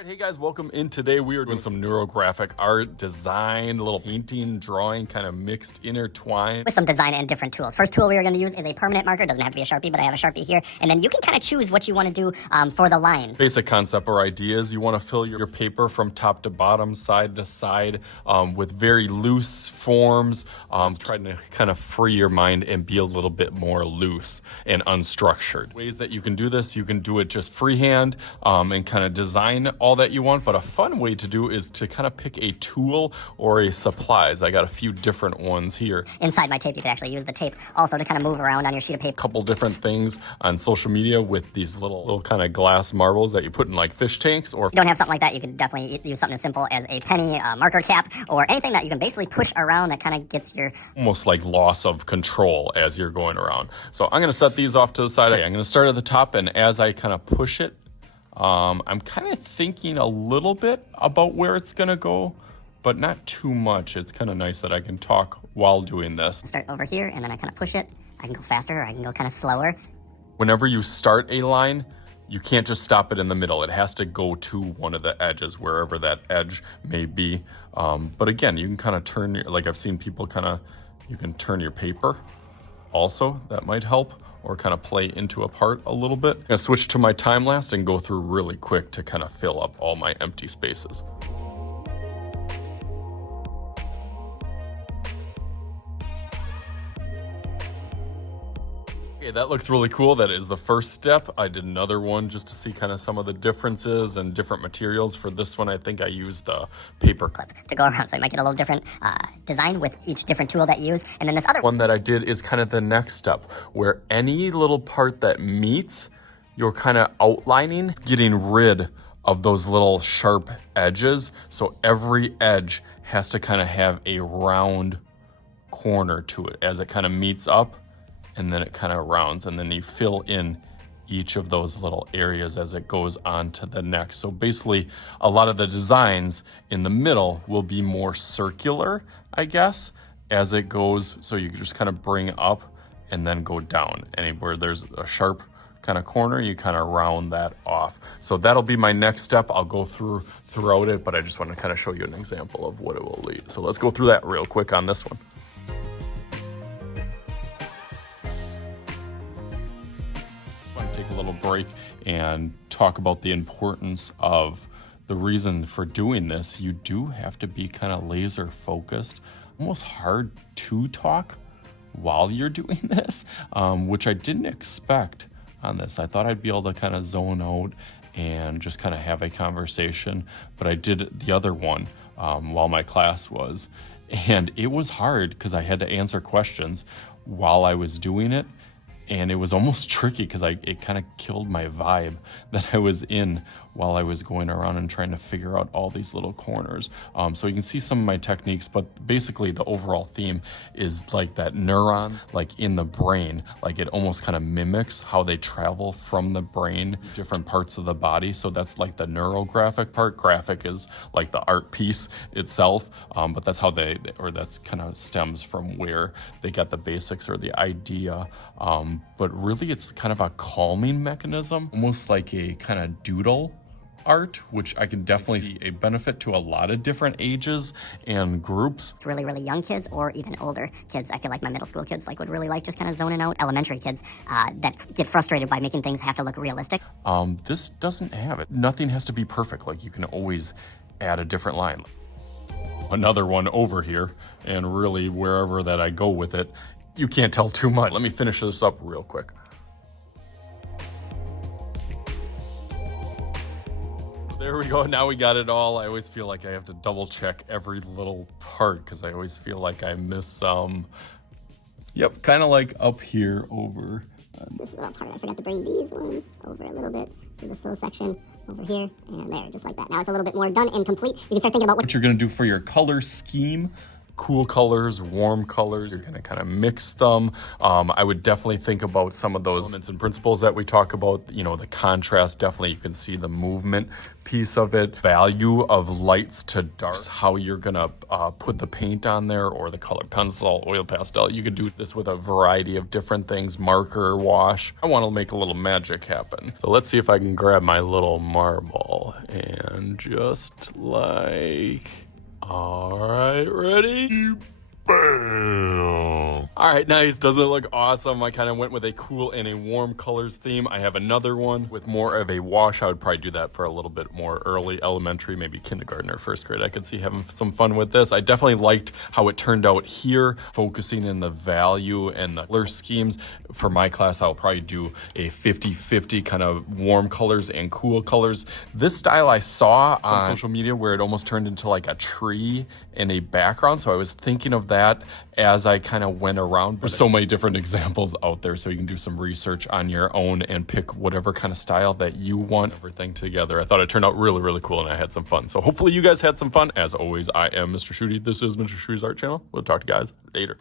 All right, hey guys, welcome in. Today we are doing some neurographic art, design, a little painting, drawing, kind of mixed, intertwined. With some design and different tools. First tool we are going to use is a permanent marker. It doesn't have to be a Sharpie, but I have a Sharpie here. And then you can kind of choose what you want to do for the lines. Basic concept or ideas. You want to fill your paper from top to bottom, side to side, with very loose forms. Trying to kind of free your mind and be a little bit more loose and unstructured. Ways that you can do this, you can do it just freehand and kind of design all that you want, but a fun way to do is to kind of pick a tool or a supplies. I got a few different ones here. Inside my tape, you can actually use the tape also to kind of move around on your sheet of paper. Couple different things on social media with these little kind of glass marbles that you put in like fish tanks. Or if you don't have something like that, you can definitely use something as simple as a penny, marker cap, or anything that you can basically push around that kind of gets your... almost like loss of control as you're going around. So I'm going to set these off to the side. I'm going to start at the top, and as I kind of push it, I'm kind of thinking a little bit about where it's going to go, but not too much. It's kind of nice that I can talk while doing this. Start over here, and then I kind of push it. I can go faster, or I can go kind of slower. Whenever you start a line, you can't just stop it in the middle. It has to go to one of the edges, wherever that edge may be. But again, you can kind of turn, like I've seen people you can turn your paper also. That might help, or kind of play into a part a little bit. I'm gonna switch to my time lapse and go through really quick to kind of fill up all my empty spaces. Okay, that looks really cool. That is the first step. I did another one just to see kind of some of the differences and different materials. For this one, I think I used the paper clip to go around, so you might get a little different design with each different tool that you use. And then this other one that I did is kind of the next step, where any little part that meets, you're kind of outlining, getting rid of those little sharp edges. So every edge has to kind of have a round corner to it as it kind of meets up. And then it kind of rounds, and then you fill in each of those little areas as it goes on to the next. So basically, a lot of the designs in the middle will be more circular, I guess, as it goes. So you just kind of bring up and then go down. Anywhere there's a sharp kind of corner, you kind of round that off. So that'll be my next step. I'll go throughout it, but I just want to kind of show you an example of what it will lead. So let's go through that real quick on this one. Take a little break and talk about the importance of the reason for doing this. You do have to be kind of laser focused, almost hard to talk while you're doing this, which I didn't expect on this. I thought I'd be able to kind of zone out and just kind of have a conversation, but I did the other one while my class was, and it was hard because I had to answer questions while I was doing it. And it was almost tricky because it kind of killed my vibe that I was in while I was going around and trying to figure out all these little corners. So you can see some of my techniques, but basically the overall theme is like that neuron, like in the brain, like it almost kind of mimics how they travel from the brain, different parts of the body. So that's like the neurographic part. Graphic is like the art piece itself, but that's how that's kind of stems from where they got the basics or the idea. But really it's kind of a calming mechanism, almost like a kind of doodle art, which I can definitely see a benefit to a lot of different ages and groups. Really, really young kids or even older kids. I feel like my middle school kids would really like just kind of zoning out. Elementary kids that get frustrated by making things have to look realistic. This doesn't have it. Nothing has to be perfect. Like you can always add a different line. Another one over here, and really wherever that I go with it, you can't tell too much. Let me finish this up real quick. There we go. Now we got it all. I always feel like I have to double check every little part because I always feel like I miss some. Yep, kind of like up here over. This little part, I forgot to bring these ones over a little bit to this little section over here and there, just like that. Now it's a little bit more done and complete. You can start thinking about what you're going to do for your color scheme. cool colors, warm colors. You're gonna kind of mix them. I would definitely think about some of those elements and principles that we talk about. You know, the contrast, definitely you can see the movement piece of it, value of lights to darks, how you're gonna put the paint on there, or the color pencil, oil pastel. You could do this with a variety of different things, marker, wash. I want to make a little magic happen. So let's see if I can grab my little marble and just like, all right, ready? Bam! All right, nice. Doesn't it look awesome? I kind of went with a cool and a warm colors theme. I have another one with more of a wash. I would probably do that for a little bit more early elementary, maybe kindergarten or first grade. I could see having some fun with this. I definitely liked how it turned out here, focusing in the value and the color schemes. For my class, I'll probably do a 50-50 kind of warm colors and cool colors. This style I saw on social media where it almost turned into like a tree in a background. So I was thinking of that as I kind of went around. There's so many different examples out there, so you can do some research on your own and pick whatever kind of style that you want, everything together. I thought it turned out really, really cool, and I had some fun. So hopefully you guys had some fun. As always, I am Mr. Shooty. This is Mr. Shooty's Art Channel. We'll talk to you guys later.